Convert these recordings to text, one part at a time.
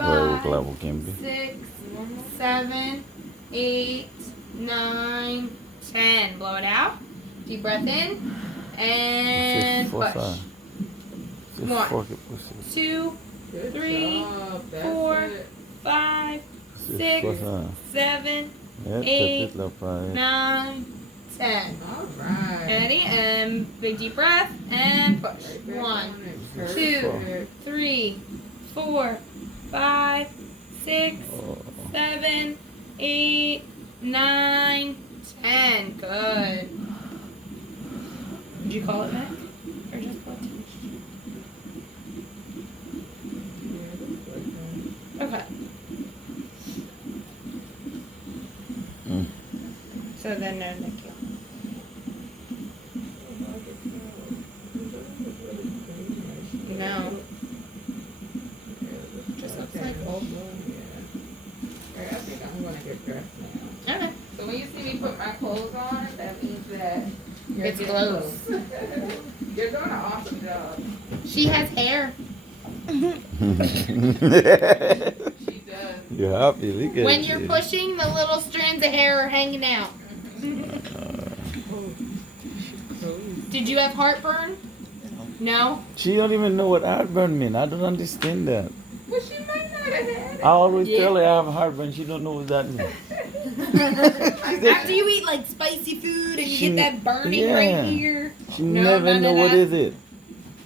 5, clavo quem 6, 7, 8, 9, 10. Blow it out. Deep breath in. And push. 1, 2, 3, 4, 5, 6, 7, 8, 9, 10. Alright. Ready? And big deep breath and push. 1, 2, 3, 4, 5, 6, 7, 8, 9, 10. Good. Did you call it back? Or just call it finished? Okay. So then no Nikki. No. Just looks like old. I think I'm gonna get dressed now. Okay. So when you see me put my clothes on, that means that It's close. You're doing an awesome job. She has hair. She does. You're happy, look at When you're pushing, the little strands of hair are hanging out. Did you have heartburn? No? She don't even know what heartburn mean. I don't understand that. Well, she might not have had it. I always tell her I have heartburn. She don't know what that means. After you eat like spicy food and you get that burning right here. She No, never none know of what that. is it.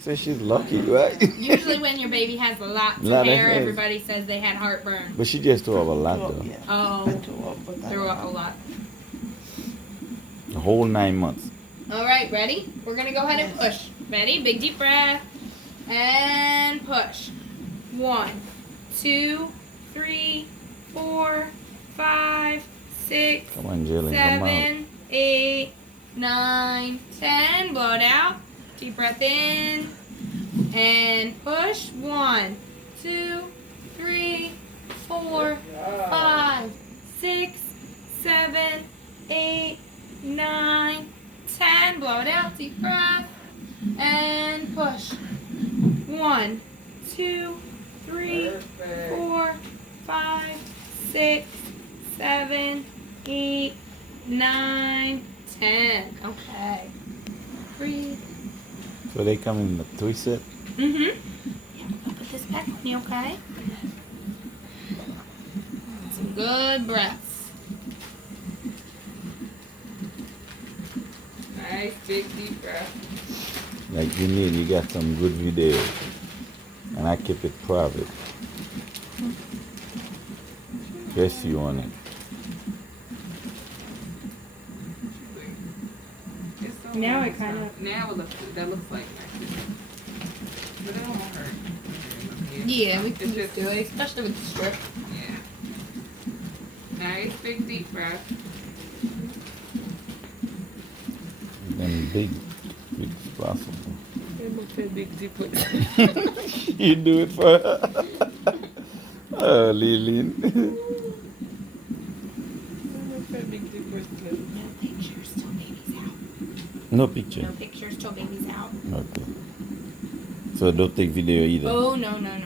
So she's lucky, right? Usually when your baby has lots of Lot of hair, hair. everybody says they had heartburn. But she just threw up a lot though. Oh, threw up a lot. The whole 9 months. All right, ready? We're going to go ahead and push. Ready? Big deep breath. And push. 1, 2, 3, 4, 5, 6, Come on, Jillian, come on. 7, 8, 9, 10. Blow it out. Deep breath in. And push. 1, 2, 3, 4, 5, 6, 7, 8, 9, 10. Blow it out. Deep breath. And push. 1, 2, 3, 4, 5, 6, 7, 8, 9, 10. Okay. Breathe. So they come in the 3 set? Mm-hmm. Yeah, I'll put this back on you, okay? Some good breaths. Nice, big, deep breath. Like you got some good videos. And I keep it private. Just you on it. Now it kind of... Now it looks, that looks like nice. But it won't hurt. Yeah, we can It's just do it, especially with the strip. Yeah. Nice, big, deep breath. And big as possible. Big, deep breath. You do it for her. Oh, Lillian. Big, deep breath. No pictures till baby's out. No picture. No pictures till baby's out. Okay. So don't take video either. Oh, no, no, no.